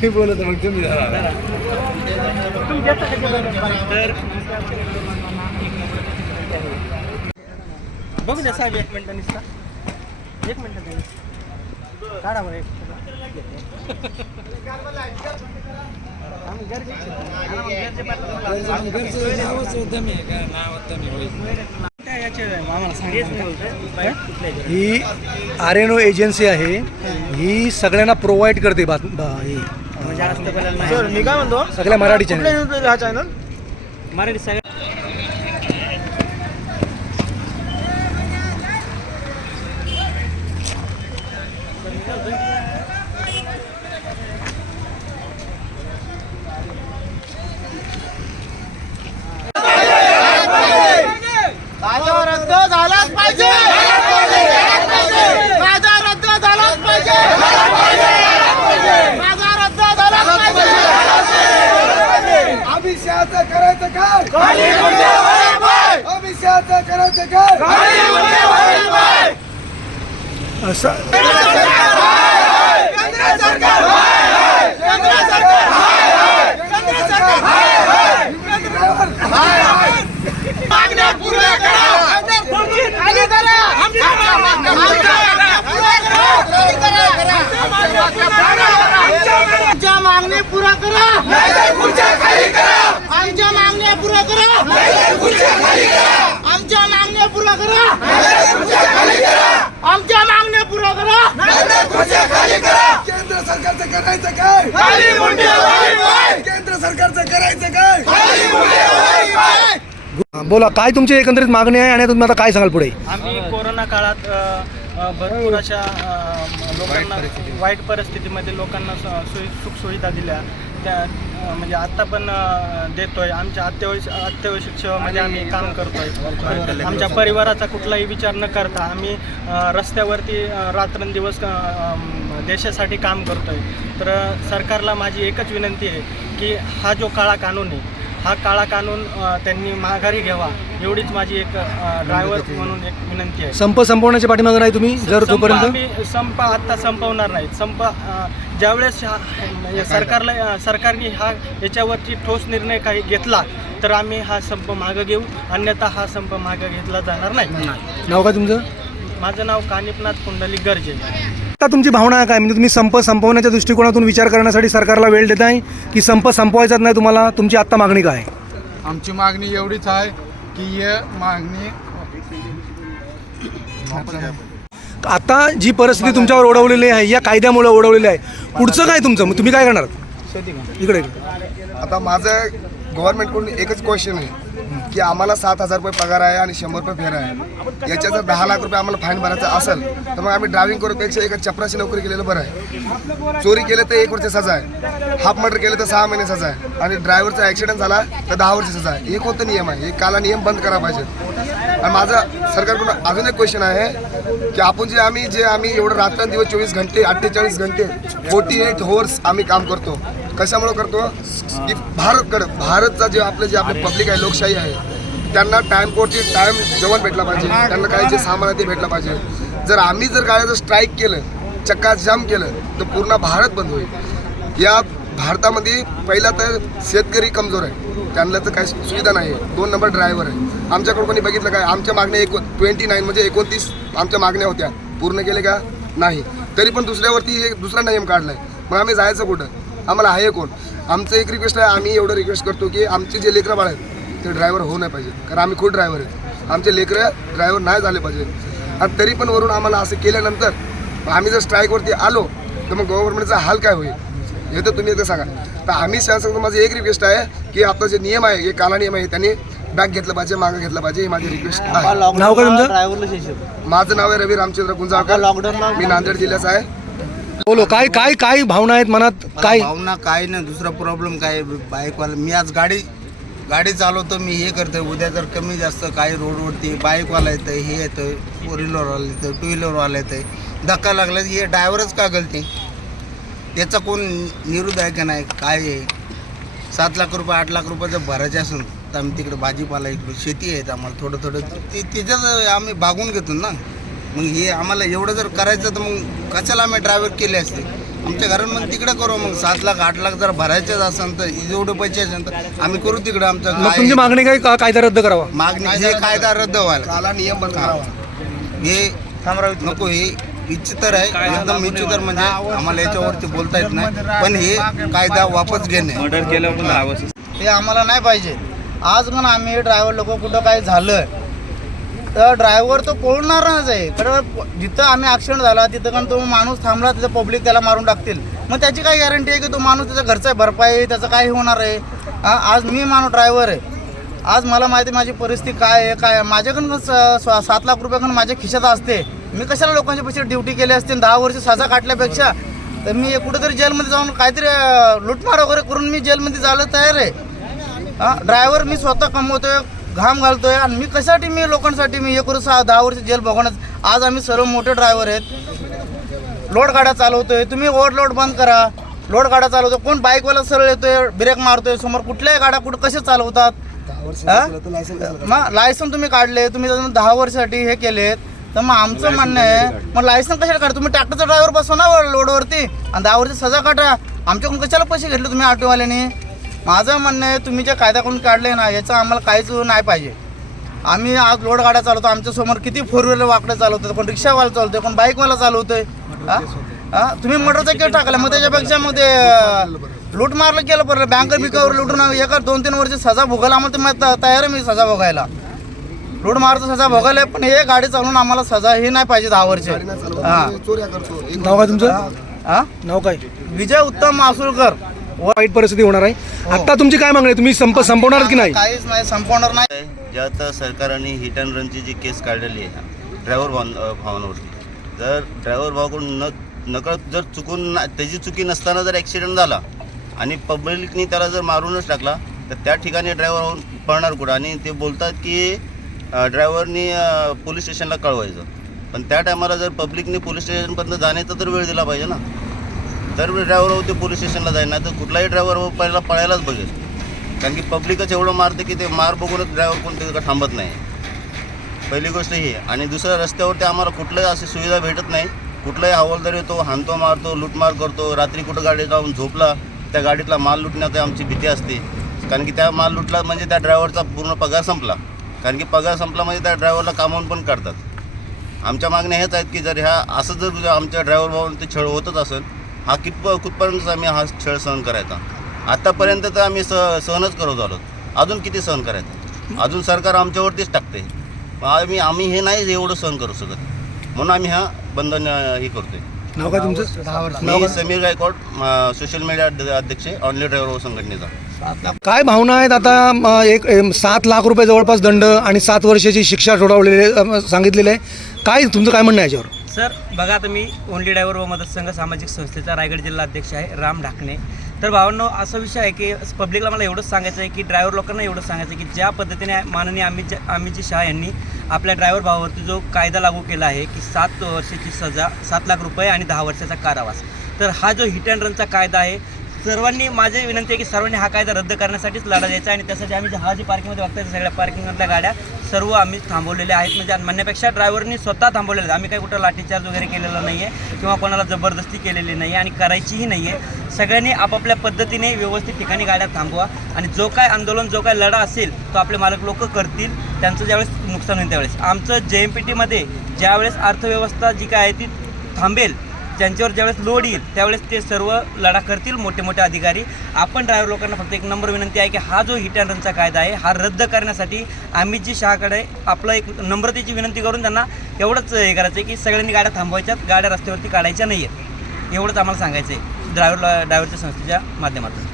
मी बोलत मग तुम्ही धरा. बघू द्या साहेब एक मिनिट निसता एक मिनिट काढा बरं एक आम्ही गरजेचे गरजे नाव दमी होईल. ही? आर एन ओ एजन्सी आहे. ही. सगळ्यांना प्रोव्हाइड करते बात बा- हे, सर मी काय म्हणतो? सगळ्या मराठी चॅनल हा चॅनल मराठी सगळ्या कायदा रद्द झालाच पाहिजे कायदा रद्द झालाच पाहिजे कायदा रद्द झालाच पाहिजे अमित शहाचं करायचं काय. अमित शहाचं करायचं काय. असं केंद्र सरकार हाय. केंद्र सरकार हाय. केंद्र सरकार हाय. केंद्र सरकार हाय. हाय, हाय. मागण्या पूर्ण करा तुमची खाली करा आमच्या मागण्या पूर्ण करा खाली करा आमच्या मागण्या पुरा करा आमच्या मागण्या पुरा करा खाली करा आमच्या मागण्या पुरा करा खाली करा आमच्या मागण्या पुरा करा खाली करा आमच्या मागण्या पुरा करा खाली करा केंद्र सरकारचं करायचं काय? खाली मुंडे वळी पाय. केंद्र सरकारचं करायचं काय? खाली मुंडे वळी पाय. बोला काय तुमची एकंदरीत मागणी आहे आणि तुम्ही आता काय सांगाल पुढे? आम्ही कोरोना काळात अ, भरपूर अशा अ, लोकांना वाईट परिस्थितीमध्ये लोकांना स- सोयी सुखसुविधा दिल्या. त्या म्हणजे आत्ता पण देतोय. आमच्या अत्यावश्यक अत्यावश्यक सेवामध्ये आम्ही काम करतोय. आमच्या परिवाराचा कुठलाही विचार न करता आम्ही रस्त्यावरती रात्रंदिवस देशासाठी काम करतोय. तर सरकारला माझी एकच विनंती आहे की हा जो काळा कानून आहे हा काळा कानून त्यांनी माघारी घ्यावा. एवढीच माझी एक ड्रायव्हर म्हणून एक विनंती आहे. संप संपवण्याच्या पाठीमागे नाही तुम्ही? जर संप तोपर्यंत? आम्ही संप आता संपवणार नाही संप ज्यावेळेस सरकारला सरकारने हा याच्यावरती ठोस निर्णय काही घेतला तर आम्ही हा संप मागं घेऊ. अन्यथा हा संप मागं घेतला जाणार नाही. नाव काय तुमचं? माझं नाव कानिपनाथ कुंडली गर्जे. आता तुमची भावना आहे काय? म्हणजे तुम्ही संप संपवण्याच्या दृष्टिकोनातून विचार करण्यासाठी सरकारला वेळ देत आहे की संप संपवायचाच नाही तुम्हाला? तुमची आत्ता मागणी काय? आहे? आमची मागणी एवढीच आहे की ही मागणी आता जी परिस्थिती तुमच्यावर ओढवलेली आहे या कायद्यामुळे ओढवलेली आहे पुढचं काय तुमचं? मग तुम्ही काय करणार? इकडे इकडे. आता माझं गव्हर्नमेंटकडून एकच क्वेश्चन आहे. की आम्हाला सात हजार रुपये पगार आहे आणि शंभर रुपये फेर आहे. याच्या जर दहा लाख रुपये आम्हाला फाईन भरायचा असेल तर मग आम्ही ड्रायव्हिंग करूपेक्षा एका चपराशी नोकरी केलेलं बरं आहे. चोरी केलं तर एक वर्ष सजा आहे. हाफ मर्डर केलं तर सहा महिने सजा आहे. आणि ड्रायव्हरचा ॲक्सिडेंट झाला तर दहा वर्ष सजा आहे. एक कोणतं नियम आहे. एक काला नियम बंद करा पाहिजे. आणि माझा सरकारकडून अजून एक क्वेश्चन आहे की आपण जे आम्ही जे आम्ही एवढं रात्रंदिवस चोवीस घंटे अठ्ठेचाळीस घंटे फोर्टी एट होर्स आम्ही काम करतो. कशामुळे करतो? की भारतकडं भारतचा जे आपलं जे आपलं पब्लिक आहे लोकशाही आहे त्यांना टाइम कोटी टाइम जेवण भेटला पाहिजे. त्यांना काय जे सामान आहे ते भेटलं पाहिजे. जर आम्ही जर गाड्याचं स्ट्राईक केलं चक्का जाम केलं तर पूर्ण भारत बंद होईल. या भारतामध्ये पहिला तर शेतकरी कमजोर आहे. त्यांना तर काही सुविधा नाही आहे. दोन नंबर ड्रायव्हर आहे. आमच्याकडे कोणी बघितलं काय? आमच्या मागण्या एको ट्वेंटी नाईन म्हणजे एकोणतीस आमच्या मागण्या होत्या. पूर्ण केले का? नाही. तरी पण दुसऱ्यावरती एक दुसरा नियम काढला आहे मग आम्ही जायचं कुठं? आम्हाला आहे कोण? आमचं एक रिक्वेस्ट आहे आम्ही एवढं रिक्वेस्ट करतो की आमचे जे लेकरं बाळ आहेत ते ड्रायव्हर होऊ नाही पाहिजे. कारण आम्ही खूप ड्रायव्हर आहेत आमचे लेकरं ड्रायव्हर नाही झाले पाहिजे. आणि तरी पण वरून आम्हाला असं केल्यानंतर आम्ही जर स्ट्राईकवरती आलो तर मग गव्हर्नमेंटचा हाल काय होईल? हे तर तुम्ही एकदा सांगा. तर आम्ही शासनाचं माझं एक रिक्वेस्ट आहे की आपला जे नियम आहे हे काला नियम आहे त्यांनी बॅक घेतलं पाहिजे मागं घेतलं पाहिजे ही माझी रिक्वेस्ट आहे. नाव काय तुमचं? ड्रायव्हरला माझं नाव आहे रवी रामचंद्र गुंजाळकर मी नांदेड जिल्ह्याचा आहे. बोलो काय काय काय भावना आहेत मनात? काय भावना काय नाही दुसरा प्रॉब्लेम काय बाईकवाला मी आज गाडी गाडी चालवतो मी हे करतोय उद्या जर कमी जास्त काही रोडवरती बाईकवाला येतं हे येतं फोर व्हीलरवाला येतं टू व्हीलरवाला येतं धक्का लागला की हे ड्रायव्हरच का गलती? याचा कोण निरुद्ध आहे का नाही? काय आहे? सात लाख रुपये आठ लाख रुपये जर भरायचे असून तर आम्ही तिकडे भाजीपाला इकडे शेती आहेत आम्हाला थोडं थोडं ते त्याच्यात आम्ही भागून घेतो ना. मग हे आम्हाला एवढं जर करायचं तर मग कशाला आम्ही ड्रायव्हर केले असते? आमच्या घरात मग तिकडे करू मग सात लाख आठ लाख जर भरायचेच असेल तर जेवढे पैसे असेल तर आम्ही करू तिकडं आमचं मग काय- तुमची मागणी काय? का- कायदा रद्द करावा? मागणी हे कायदा रद्द व्हायला. काला नियम बंद करावा. हे नको हे इच्छितर आहे. एकदम इच्छितर म्हणजे आम्हाला याच्यावरती बोलता येत नाही. पण हे कायदा वापस घेणे. हे आम्हाला नाही पाहिजे. आज पण आम्ही ड्रायव्हर लोक कुठं काय झालं तर ड्रायव्हर तो पळणारच आहे. कारण जिथं आम्ही ॲक्सिडेंट झाला तिथं कारण तो माणूस थांबला तिथं पब्लिक त्याला मारून टाकतील. मग त्याची काय गॅरंटी आहे की तो माणूस त्याचा घरचा भरपाई त्याचं काय होणार आहे? आज मी माणूस ड्रायव्हर आहे. आज मला माहिती आहे माझी परिस्थिती काय आहे काय माझ्याकडून स- सात लाख रुपयाकडून माझ्या खिशात असते. मी कशाला लोकांच्या पैसे ड्युटी केली असते आणि दहा वर्ष सजा काटल्यापेक्षा. तर मी कुठेतरी जेलमध्ये जाऊन काहीतरी लुटमार वगैरे करून मी जेलमध्ये जायला तयार आहे. ड्रायव्हर मी स्वतः कमवतोय घाम घालतोय आणि मी कशासाठी मी लोकांसाठी मी हे करू सहा दहा वर्ष जेल भोगवण्यात आज आम्ही सर्व मोठे ड्रायव्हर आहेत. लोड गाड्या चालवतोय. तुम्ही ओव्हरलोड बंद करा. लोड गाड्या चालवतोय. कोण बाईकवाला सरळ येतोय ब्रेक मारतोय समोर. कुठल्याही गाड्या कुठं कसे चालवतात? हा? मग लायसन तुम्ही काढले तुम्ही दहा वर्षासाठी हे केलेत तर मग आमचं म्हणणं आहे मग लायसन कशाला काढ तुम्ही ट्रॅक्टरचा ड्रायव्हर बसवा ना लोडवरती आणि दहा वर्ष सजा काढा. आमच्याकडून कशाला पैसे घेतले तुम्ही ऑटोवाल्याने माझं म्हणणं आहे तुम्ही जे कायदा करून काढले ना याचं आम्हाला काहीच नाही पाहिजे. आम्ही आज लोड गाड्या चालवतो आमच्यासमोर किती फोर व्हीलर वाकडे चालवतो कोण रिक्षावाला चालवतोय कोण बाईकवाला चालवतोय हा? तुम्ही मोटरसायकल टाकलं मग त्याच्यापेक्षा मग ते लूट मारलं केलं बरं बँकर बिकावर लुटून एका दोन तीन वर्ष सजा भोगायला आम्हाला तुम्ही त- तयार आहे मी सजा भोगायला. लूट मारतो सजा भोगायला पण हे गाडी चालवून आम्हाला सजा ही नाही पाहिजे दहा वर्ष. हा. नाव काय तुमचं? हा? नाव काय? विजय उत्तम मासुळकर वाईट परिस्थिती होणार आहे. आता तुमची काय मागणी आहे? तुम्ही संप संपवणार की नाही? काहीच नाही संपवणार नाही. ज्यात सरकारने हिट अँड रनची जी केस काढलेली आहे ड्रायव्हर भाव भावांवरती. जर ड्रायव्हर भावाकडून न नकळत जर चुकून ना- त्याची चुकी नसताना जर ॲक्सिडेंट झाला आणि पब्लिकनी त्याला जर मारूनच टाकला तर त्या ठिकाणी ड्रायव्हर पळणार कुठं? आणि ते बोलतात की ड्रायव्हरनी पोलीस स्टेशनला कळवायचं. पण त्या टायमाला जर पब्लिकने पोलीस स्टेशनपर्यंत जाण्याचा तर वेळ दिला पाहिजे ना. तर ड्रायव्हर ते पोलीस स्टेशनला जाईल नाही तर कुठलाही ड्रायव्हर पहिला पळायलाच बघेल. कारण की पब्लिकच एवढं मारते की ते मार बघूनच ड्रायव्हर कोण तिथं थांबत नाही. पहिली गोष्ट ही आहे. आणि दुसऱ्या रस्त्यावरती आम्हाला कुठलंही अशी सुविधा भेटत नाही. कुठलाही हवालदार येतो हाणतो मारतो लूटमार करतो. रात्री कुठं गाडी जाऊन झोपला त्या गाडीतला माल लुटण्याची आमची भीती असते. कारण की त्या माल लुटला म्हणजे त्या ड्रायव्हरचा पूर्ण पगार संपला. कारण की पगार संपला म्हणजे त्या ड्रायव्हरला कामावून पण काढतात. आमच्या मागण्या हेच आहेत की जर ह्या असं जर आमच्या ड्रायव्हर ते छळ होतच असेल हा कितप कुठपर्यंत आम्ही हा छळ सहन करायचा. आत्तापर्यंत तर आम्ही स सहनच करत आलो अजून किती सहन करायचं? अजून सरकार आमच्यावरतीच टाकते. आम्ही आम्ही हे नाही एवढं सहन करू शकत. म्हणून आम्ही हा बंधन हे करतोय. नाव काय तुमचं? मी समीर गायकवाड सोशल मीडिया अध्यक्ष ऑनली ड्रायव्हर संघटनेचा. काय भावना आहेत आता एक सात लाख रुपये जवळपास दंड आणि सात वर्षाची शिक्षा सोडवलेली अम, सांगितलेली आहे. काय तुमचं काय म्हणणं आहे याच्यावर? सर बघा आता मी ओनली ड्रायव्हर व मदत संघ सामाजिक संस्थेचा रायगड जिल्हा अध्यक्ष आहे राम ढाकणे. तर भावांनो असा विषय आहे की पब्लिकला मला एवढंच सांगायचं आहे की ड्रायव्हर लोकांना एवढंच सांगायचं आहे की ज्या पद्धतीने माननीय अमित अमितजी शहा यांनी आपल्या ड्रायव्हर भावावरती जो कायदा लागू केला आहे की सात वर्षाची सजा सात लाख रुपये आणि दहा वर्षाचा कारावास. तर हा जो हिट अँड रनचा कायदा आहे सर्वांनी माझी विनंती आहे की सर्वांनी हा कायदा रद्द करण्यासाठीच लढा द्यायचा आणि त्यासाठी आम्ही जे- हा जी पार्किंगमध्ये बघताय सगळ्या पार्किंगमधल्या गाड्या सर्व आम्ही थांबवलेल्या आहेत. म्हणजे म्हणण्यापेक्षा ड्रायव्हरनी स्वतः थांबवलेले आहेत. आम्ही काही कुठं लाठीचार्ज वगैरे केलेला नाही आहे किंवा कोणाला जबरदस्ती केलेली नाही आहे आणि करायचीही नाही आहे सगळ्यांनी आपापल्या पद्धतीने व्यवस्थित ठिकाणी गाड्या थांबवा आणि जो काय आंदोलन जो काय लढा असेल तो आपले मालक लोक करतील. त्यांचं ज्यावेळेस नुकसान होईल त्यावेळेस. आमचं जे एम पी टीमध्ये ज्यावेळेस अर्थव्यवस्था जी काय आहे ती थांबेल ज्यांच्यावर ज्यावेळेस लोड येईल त्यावेळेस ते सर्व लढा करतील मोठे मोठे अधिकारी. आपण ड्रायव्हर लोकांना फक्त एक नंबर विनंती आहे की हा जो हिट अँड रनचा कायदा आहे हा रद्द करण्यासाठी आम्ही जी शहाकडे आपलं एक नम्रतेची विनंती करून त्यांना एवढंच हे करायचं आहे की सगळ्यांनी गाड्या थांबवायच्यात गाड्या रस्त्यावरती काढायच्या नाही आहेत एवढंच आम्हाला सांगायचं आहे ड्रायव्हर ड्रायव्हरच्या संस्थेच्या माध्यमातून.